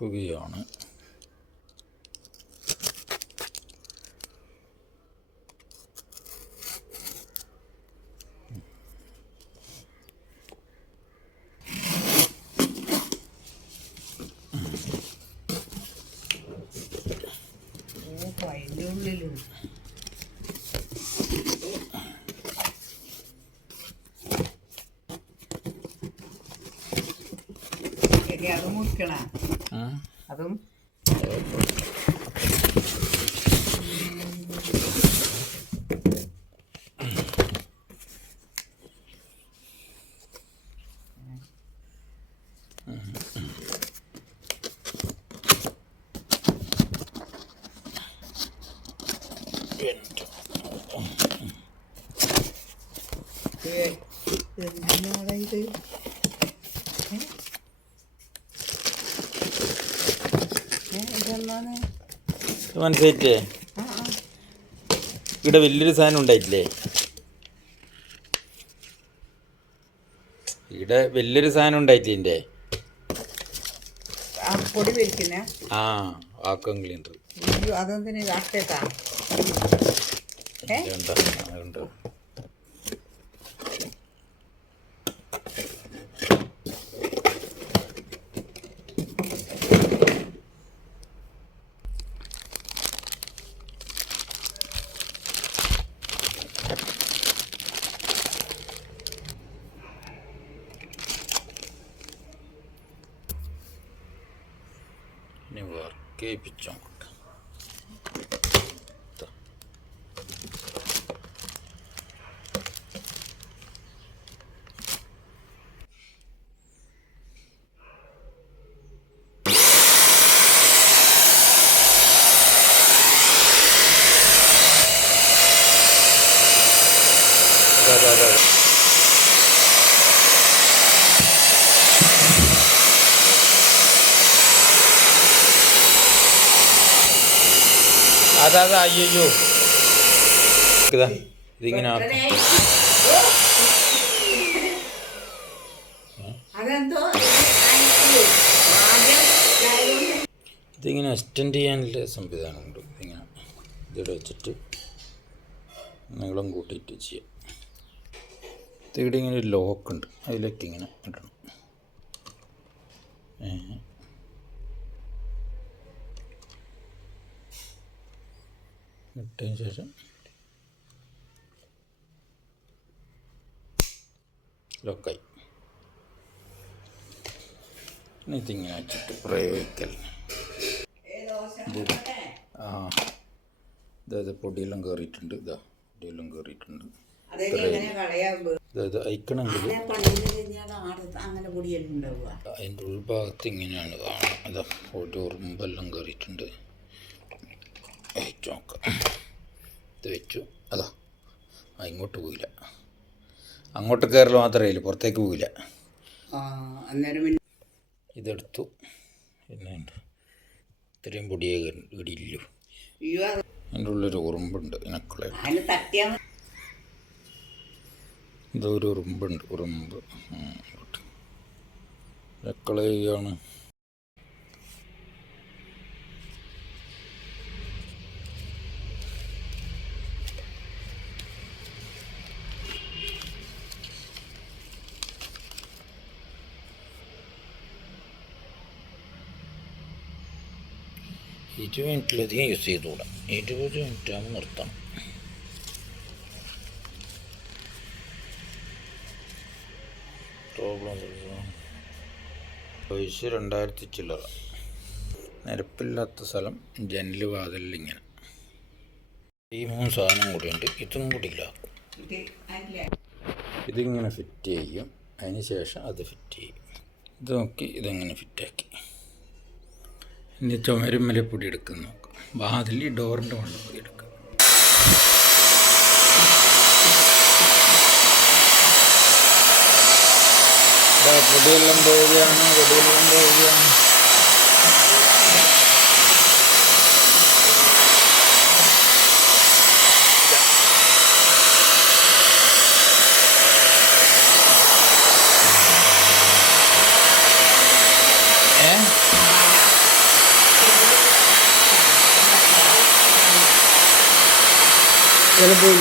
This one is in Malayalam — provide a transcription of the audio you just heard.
തുറക്കുകയാണ്. അതിൻ്റെ ഉള്ളിലും അത് മുറിക്കണ അതും ഇത് മനസ്സിലായില്ലേ? ഇവിടെ വലിയൊരു സാധനം ഉണ്ടായിട്ടില്ലേ? ഇവിടെ വലിയൊരു സാധനം ഉണ്ടായിട്ടില്ലേ? പൊടി വലിക്കുന്ന വാക്വം ക്ലീനർ. അതെന്തിനാ രാഷ്ട്രീയത്താ ഉണ്ട്. ഇനി വർക്ക് ചെയ്യിപ്പിച്ചോ. അതാ അയ്യോ ഇതിങ്ങനെ ഇതിങ്ങനെ എക്സ്റ്റെൻഡ് ചെയ്യാനുള്ള സംവിധാനമുണ്ട്. ഇതിങ്ങനെ ഇതിവിടെ വെച്ചിട്ട് നീളം കൂട്ടിയിട്ട് ചെയ്യാം. ഇവിടെ ഇങ്ങനെ ഒരു ലോക്കുണ്ട്, അതിലേക്ക് ഇങ്ങനെ ഇടണം. ഇട്ടതിന് ശേഷം ലോക്കായി. ഇതിങ്ങനെ വെച്ചിട്ട് പ്രയോഗിക്കൽ. ഇതായത് പൊടിയെല്ലാം കയറിയിട്ടുണ്ട്. പൊടിയെല്ലാം കയറിയിട്ടുണ്ട്. അതായത് അയക്കണമെങ്കിൽ അതിൻ്റെ ഉൾഭാഗത്ത് ഇങ്ങനെയാണ് കാണുക. അതാ പൊടി ഉറുമ്പെല്ലാം കയറിയിട്ടുണ്ട്. അയച്ചു നോക്കാം. ഇത് വെച്ചു. ഇങ്ങോട്ട് പോയില്ല. അങ്ങോട്ട് കയറൽ മാത്രമേ ഇല്ല, പുറത്തേക്ക് പോയില്ല. ഇതെടുത്തു. പിന്നെ ഇത്രയും പൊടിയേ ഇടില്ലു. അതിൻ്റെ ഉള്ളൊരു ഉറുമ്പുണ്ട്. ഇനക്കളെ ഇതൊരു ഉറുമ്പുണ്ട്. ഉറുമ്പ് ഇനക്കളയാണ്. ഇരുപത് മിനിറ്റിലധികം യൂസ് ചെയ്തുകൂടാ. 20 മിനിറ്റ് ആകുമ്പോൾ നിർത്തണം. പൈസ 2000 ചില്ലറ. നിരപ്പില്ലാത്ത സ്ഥലം, ജനൽ വാതിലിൽ ഇങ്ങനെ ഈ 3 സാധനം കൂടിയുണ്ട്. ഇതും കൂടി ഇല്ലാക്കും. ഇതിങ്ങനെ ഫിറ്റ് ചെയ്യും. അതിന് ശേഷം അത് ഫിറ്റ് ചെയ്യും. ഇത് നോക്കി ഇതെങ്ങനെ ഫിറ്റാക്കി. ഇനി ചുമരുമ്മലെ പൊടി എടുക്കുന്ന നോക്കാം. വാതിൽ ഡോറിൻ്റെ മുകളിൽ പൊടി എടുക്കുക. പൊടിയെല്ലാം പോവുകയാണ്. പൊടിയെല്ലാം പോവുകയാണ്. ചിലപ്പോൾ